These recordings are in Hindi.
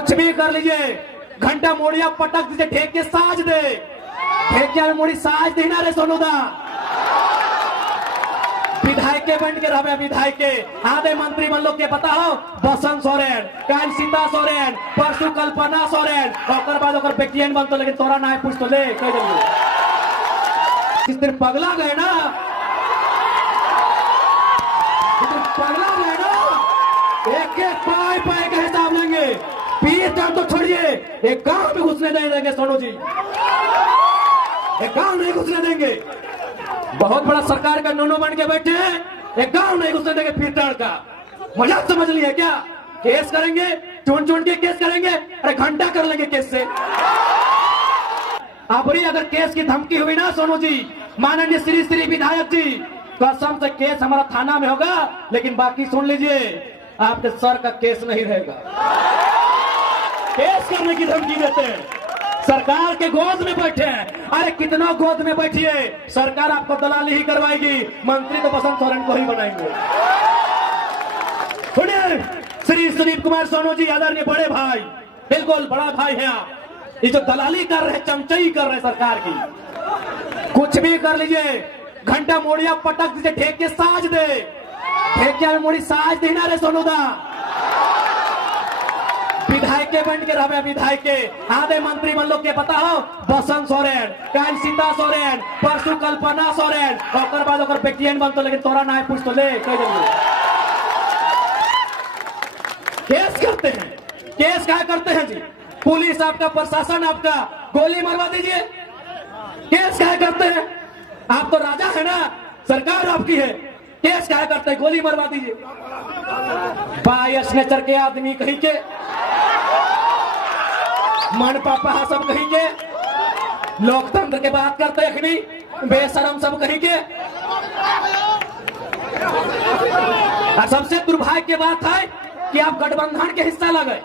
कुछ भी कर लीजिए, घंटा मोड़िया पटक दीजिए, ठेके साज दे, ठेकिया में मोड़ी साज दे ना रे सोनूदा। विधायक के बन के रहे विधायक के आधे मंत्री मन लोग के पता हो, बसंत सोरेन, कल सीता सोरेन, परसों कल्पना सोरेन, और बाद ओकर बेटियन बनतो, लेकिन तोरा ना पूछ तो ले कह देंगे। इस दिन पगला गए ना, पगला गए ना, एक एक पाए पाए का हिसाब लेंगे। पीर टाइम तो छोड़िए, एक गांव में घुसने नहीं देंगे सोनू जी, एक गांव नहीं घुसने देंगे। बहुत बड़ा सरकार का नोनो बन के बैठे हैं, एक गांव नहीं घुसने देंगे। पीर टाड़ का मजाक समझ लिया क्या? केस करेंगे, चुन चुन के केस करेंगे, अरे घंटा कर लेंगे केस से। आपरी अगर केस की धमकी हुई ना सोनू जी, माननीय श्री श्री विधायक जी, कसम से केस हमारा थाना में होगा, लेकिन बाकी सुन लीजिए, आपके सर का केस नहीं रहेगा। केस करने की धमकी देते हैं, सरकार के गोद में बैठे हैं। अरे कितना गोद में बैठिए, सरकार आपको दलाली ही करवाएगी, मंत्री तो बसंत सोरेन को ही बनाएंगे। सुनिए, श्री सुदीप कुमार सोनू जी, आदरणीय बड़े भाई, बिल्कुल बड़ा भाई है आप, ये जो दलाली कर रहे, चमचाई कर रहे सरकार की, कुछ भी कर लीजिए, घंटा मोड़िया पटक दीजिए, ठेके साज दे, ठेकिया में मोड़ी साज दे ना रे सोनूदा। विधायक के बन के रहे विधायक के आधे मंत्री मन लोग के पता हो, बसंत सोरेन, कल सीता सोरेन, परसों कल्पना सोरेन, और बाद ओकर बेटियन बनतो, लेकिन तोरा ना पूछ तो ले कह देंगे। केस करते हैं, केस क्या करते हैं जी? पुलिस आपका, प्रशासन आपका, गोली मरवा दीजिए, केस क्या करते हैं? आप तो राजा है ना, सरकार आपकी है, केस क्या करते हैं? गोली मरवा दीजिए। बायस नेचर के आदमी कहीं के, मन पापा सब कहीं के, लोकतंत्र के बात करते अखनी, बेशरम सब कहीं के। और सबसे दुर्भाग्य की बात है कि आप गठबंधन के हिस्सा लगे,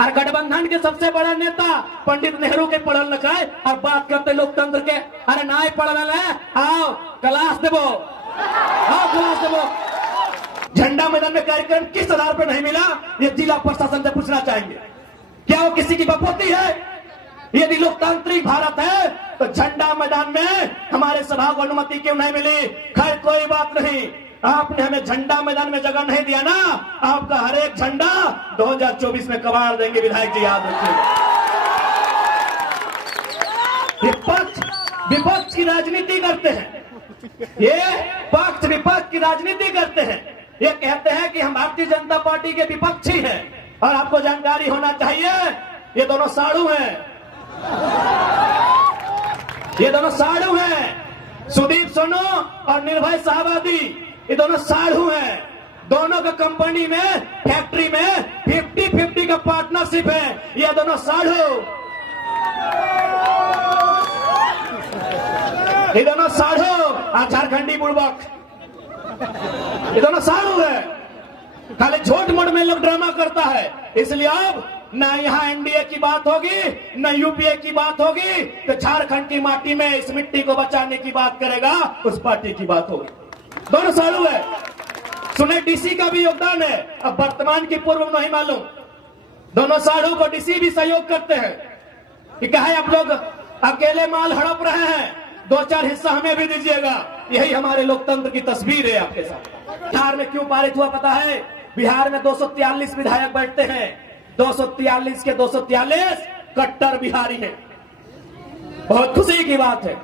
और गठबंधन के सबसे बड़ा नेता पंडित नेहरू के पढ़ल लिखाए, और बात करते लोकतंत्र के। अरे ना पढ़ल है, आओ क्लास देवो, आओ क्लास देवो। झंडा मैदान में कार्यक्रम किस आधार पर नहीं मिला, ये जिला प्रशासन से पूछना चाहेंगे। क्या वो किसी की बपोती है? यदि लोकतांत्रिक भारत है तो झंडा मैदान में हमारे सभा को अनुमति क्यों नहीं मिली? खैर कोई बात नहीं, आपने हमें झंडा मैदान में जगह नहीं दिया ना, आपका हर एक झंडा 2024 में कबाड़ देंगे विधायक जी, याद रखिएगा। ये पक्ष विपक्ष की राजनीति करते हैं, ये पक्ष विपक्ष की राजनीति करते हैं। ये कहते हैं कि हम भारतीय जनता पार्टी के विपक्षी हैं, और आपको जानकारी होना चाहिए, ये दोनों साड़ू हैं, ये दोनों साड़ू हैं। सुदीप सोनू और निर्भय शाहबादी, ये दोनों साधु हैं। दोनों का कंपनी में, फैक्ट्री में 50-50 का पार्टनरशिप है। ये दोनों साधु, ये दोनों साधु, झारखंडी बुड़बक, ये दोनों साधु है। खाली झूठ मूठ में लोग ड्रामा करता है, इसलिए अब ना यहाँ एनडीए की बात होगी, न यूपीए की बात होगी, तो झारखंड की माटी में इस मिट्टी को बचाने की बात करेगा, उस पार्टी की बात होगी। दोनों सालू है। सुने डीसी का भी योगदान है, अब वर्तमान की पूर्व नहीं मालूम। दोनों सालू को डीसी भी सहयोग करते हैं कि कहे आप लोग अकेले माल हड़प रहे हैं, 2-4 हिस्सा हमें भी दीजिएगा। यही हमारे लोकतंत्र की तस्वीर है आपके साथ। बिहार में क्यों पारित हुआ पता है? बिहार में 243 विधायक बैठते हैं, 243 के 243 कट्टर बिहारी हैं। बहुत खुशी की बात है,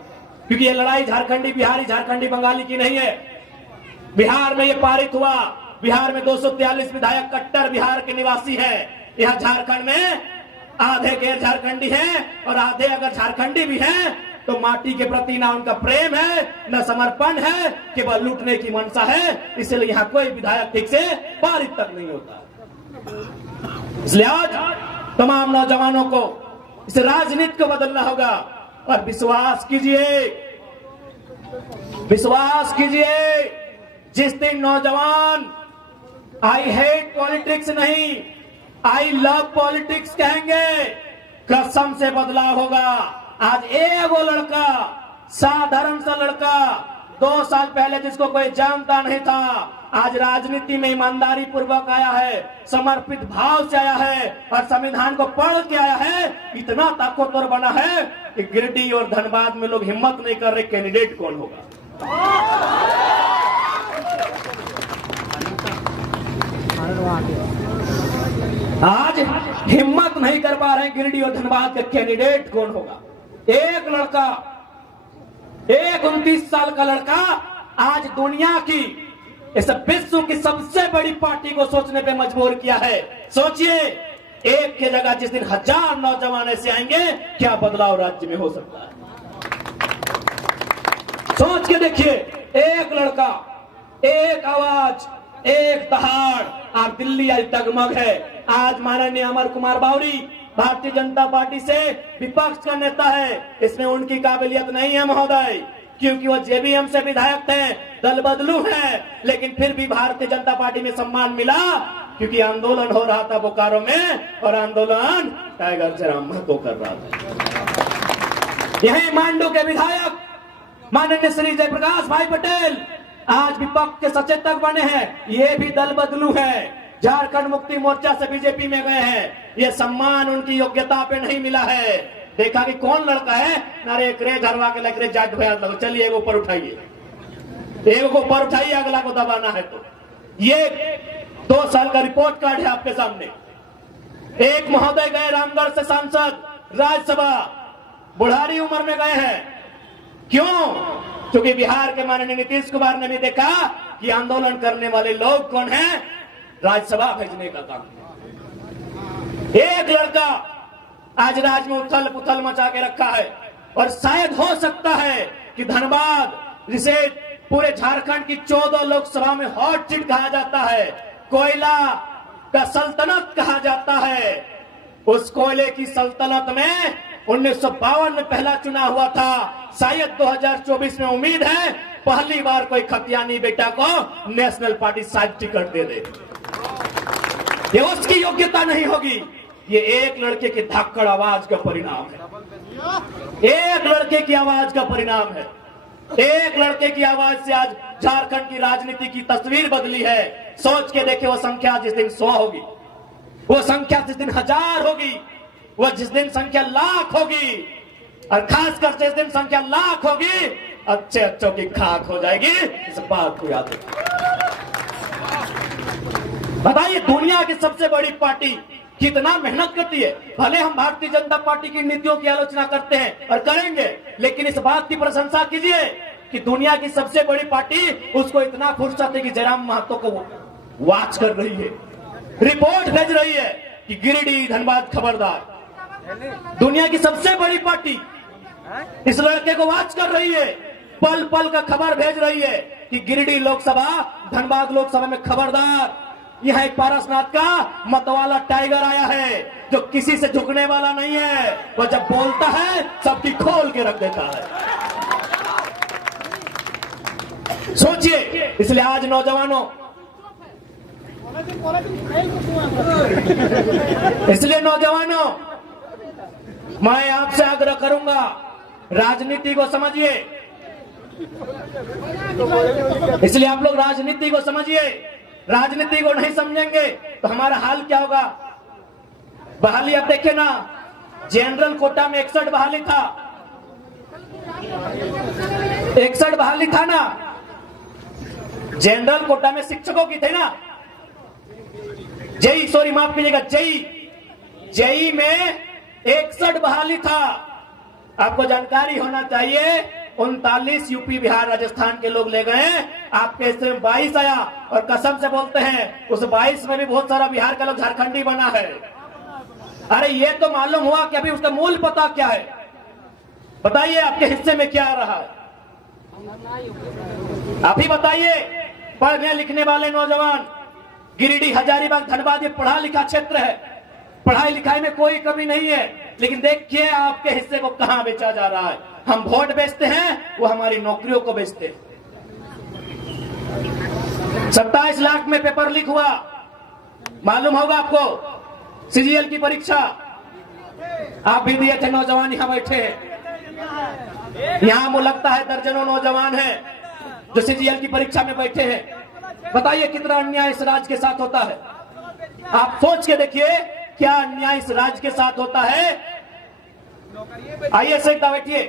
क्योंकि ये लड़ाई झारखंडी बिहारी, झारखंडी बंगाली की नहीं है। बिहार में ये पारित हुआ। बिहार में 243 विधायक कट्टर बिहार के निवासी हैं। यहाँ झारखंड में आधे गैर झारखंडी हैं, और आधे अगर झारखंडी भी हैं तो माटी के प्रति ना उनका प्रेम है, न समर्पण है, केवल लूटने की मंशा है। इसलिए यहाँ कोई विधायक ठीक से पारित तक नहीं होता। इसलिए आज तमाम नौजवानों को इस राजनीति को बदलना होगा, और विश्वास कीजिए, विश्वास कीजिए, जिस दिन नौजवान आई हेट पॉलिटिक्स नहीं, आई लव पॉलिटिक्स कहेंगे, कसम से बदलाव होगा। आज एगो लड़का, साधारण सा लड़का, 2 साल पहले जिसको कोई जानता नहीं था, आज राजनीति में ईमानदारी पूर्वक आया है, समर्पित भाव से आया है और संविधान को पढ़ के आया है। इतना ताकतवर बना है कि गिरिडीह और धनबाद में लोग हिम्मत नहीं कर रहे कैंडिडेट कौन होगा। आज हिम्मत नहीं कर पा रहे गिरिडीह और धनबाद के कैंडिडेट कौन होगा। एक लड़का, एक 29 साल का लड़का आज दुनिया की, इस विश्व की सबसे बड़ी पार्टी को सोचने पे मजबूर किया है। सोचिए, एक की जगह जिस दिन 1000 नौजवान ऐसे आएंगे, क्या बदलाव राज्य में हो सकता है। सोच के देखिए, एक लड़का, एक आवाज, एक दहाड़। आप दिल्ली आज डगमग है। आज माननीय अमर कुमार बावरी भारतीय जनता पार्टी से विपक्ष का नेता है, इसमें उनकी काबिलियत नहीं है महोदय, क्योंकि वो जेबीएम से विधायक थे, दल बदलू है, लेकिन फिर भी भारतीय जनता पार्टी में सम्मान मिला क्योंकि आंदोलन हो रहा था बोकारो में, और आंदोलन टाइगर जयराम महतो कर रहा था। यही मांडू के विधायक माननीय श्री जयप्रकाश भाई पटेल आज विपक्ष के सचेतक बने हैं, ये भी दल बदलू है, झारखंड मुक्ति मोर्चा से बीजेपी में गए हैं। ये सम्मान उनकी योग्यता पे नहीं मिला है। देखा कि कौन लड़का है, नारे एकरे झरवा के लग रहे जाट भैया लगो, चलिए एक ऊपर उठाइए, एक को ऊपर उठाइए, अगला को दबाना है। तो ये 2 साल का रिपोर्ट कार्ड है आपके सामने। एक महोदय गए रामगढ़ से सांसद राज्यसभा, बुढ़ारी उम्र में गए हैं। क्यों? क्योंकि बिहार के माननीय नीतीश कुमार ने भी देखा कि आंदोलन करने वाले लोग कौन हैं, राज्यसभा भेजने का काम। एक लड़का आज राज्य में उथल पुथल मचा के रखा है, और शायद हो सकता है कि धनबाद, जिसे पूरे झारखंड की 14 लोकसभा में हॉट सीट कहा जाता है, कोयला का सल्तनत कहा जाता है, उस कोयले की सल्तनत में 1952 में पहला चुनाव हुआ था। शायद 2024 में उम्मीद है पहली बार कोई खतियानी बेटा को नेशनल पार्टी शायद टिकट दे दे। ये उसकी योग्यता नहीं होगी, ये एक लड़के की धाकड़ आवाज का परिणाम है। एक लड़के की आवाज का परिणाम है। एक लड़के की आवाज से आज झारखंड की राजनीति की तस्वीर बदली है। सोच के देखे, वो संख्या जिस दिन 100 होगी, वो संख्या जिस दिन 1000 होगी, वो जिस दिन संख्या लाख होगी, और खासकर जिस दिन संख्या लाख होगी, अच्छे अच्छों की खाक हो जाएगी। इस बात को याद रखिए। बताइए, दुनिया की सबसे बड़ी पार्टी कितना मेहनत करती है। भले हम भारतीय जनता पार्टी की नीतियों की आलोचना करते हैं और करेंगे, लेकिन इस बात की प्रशंसा कीजिए कि दुनिया की सबसे बड़ी पार्टी, उसको इतना फुर्सत है कि जयराम महतो को वॉच कर रही है, रिपोर्ट भेज रही है कि गिरिडीह धनबाद खबरदार। दुनिया की सबसे बड़ी पार्टी इस लड़के को वॉच कर रही है, पल पल का खबर भेज रही है कि गिरिडीह लोकसभा, धनबाद लोकसभा में खबरदार। यह एक पारसनाथ का मतवाला टाइगर आया है, जो किसी से झुकने वाला नहीं है। वो जब बोलता है सबकी खोल के रख देता है। सोचिए, इसलिए आज नौजवानों, मैं आपसे आग्रह करूंगा, राजनीति को समझिए। इसलिए आप लोग राजनीति को समझिए। राजनीति को नहीं समझेंगे तो हमारा हाल क्या होगा। बहाली आप देखिए ना, जनरल कोटा में 61 बहाली था, 61 बहाली था ना। जनरल कोटा में शिक्षकों की थे ना, जेई, सॉरी माफ कीजिएगा, जेई में 61 बहाली था। आपको जानकारी होना चाहिए, 39 यूपी बिहार राजस्थान के लोग ले गए, आपके हिस्से में 22 आया, और कसम से बोलते हैं उस 22 में भी बहुत सारा बिहार का लोग झारखंडी बना है। अरे ये तो मालूम हुआ कि अभी उसका मूल पता क्या है। बताइए आपके हिस्से में क्या आ रहा है, अभी बताइए। पढ़ने लिखने वाले नौजवान, गिरिडीह, हजारीबाग, धनबाद, ये पढ़ा लिखा क्षेत्र है, पढ़ाई लिखाई में कोई कमी नहीं है, लेकिन देखिए आपके हिस्से को कहां बेचा जा रहा है। हम वोट बेचते हैं, वो हमारी नौकरियों को बेचते हैं। 27 लाख में पेपर लीक हुआ, मालूम होगा आपको, सीजीएल की परीक्षा। आप भी दिए थे, नौजवान यहां बैठे हैं, यहां वो लगता है दर्जनों नौजवान हैं। जो सीजीएल की परीक्षा में बैठे हैं, बताइए कितना अन्याय इस राज्य के साथ होता है। आप सोच के देखिए क्या अन्याय इस राज्य के साथ होता है। आइए सेकता बैठिए।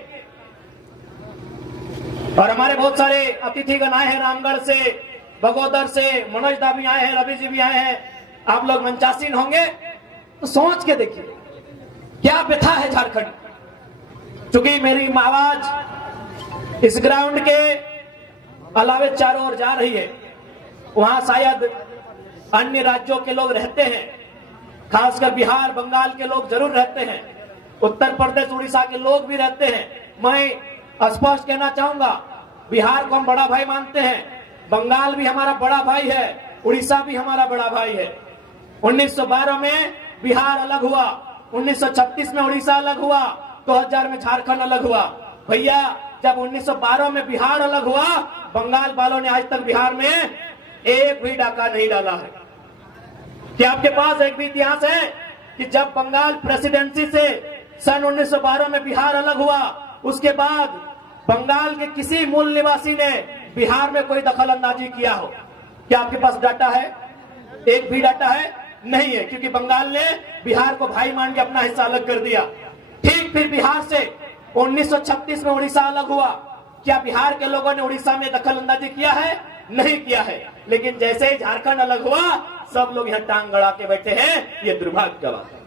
और हमारे बहुत सारे अतिथिगण आए हैं रामगढ़ से, बगोदर से, मनोज दा भी आए हैं, रवि जी भी आए हैं। आप लोग मंचासीन होंगे तो सोच के देखिए क्या व्यथा है झारखंड। चूंकि मेरी आवाज इस ग्राउंड के अलावे चारों ओर जा रही है, वहां शायद अन्य राज्यों के लोग रहते हैं, खासकर बिहार बंगाल के लोग जरूर रहते हैं, उत्तर प्रदेश उड़ीसा के लोग भी रहते हैं। मैं स्पष्ट कहना चाहूंगा, बिहार को हम बड़ा भाई मानते हैं, बंगाल भी हमारा बड़ा भाई है, उड़ीसा भी हमारा बड़ा भाई है। 1912 में बिहार अलग हुआ, 1936 में उड़ीसा अलग हुआ, 2000 में झारखंड अलग हुआ। भैया जब 1912 में बिहार अलग हुआ, बंगाल वालों ने आज तक बिहार में एक भी डाका नहीं डाला है। क्या आपके पास एक भी इतिहास है कि जब बंगाल प्रेसिडेंसी से सन 1912 में बिहार अलग हुआ, उसके बाद बंगाल के किसी मूल निवासी ने बिहार में कोई दखल अंदाजी किया हो? क्या आपके पास डाटा है? एक भी डाटा है? नहीं है, क्योंकि बंगाल ने बिहार को भाई मान के अपना हिस्सा अलग कर दिया। ठीक फिर बिहार से 1936 में उड़ीसा अलग हुआ, क्या बिहार के लोगों ने उड़ीसा में दखल अंदाजी किया है? नहीं किया है। लेकिन जैसे ही झारखंड अलग हुआ, सब लोग यहाँ टांग गड़ा के बैठे हैं। ये दुर्भाग्य का बात है।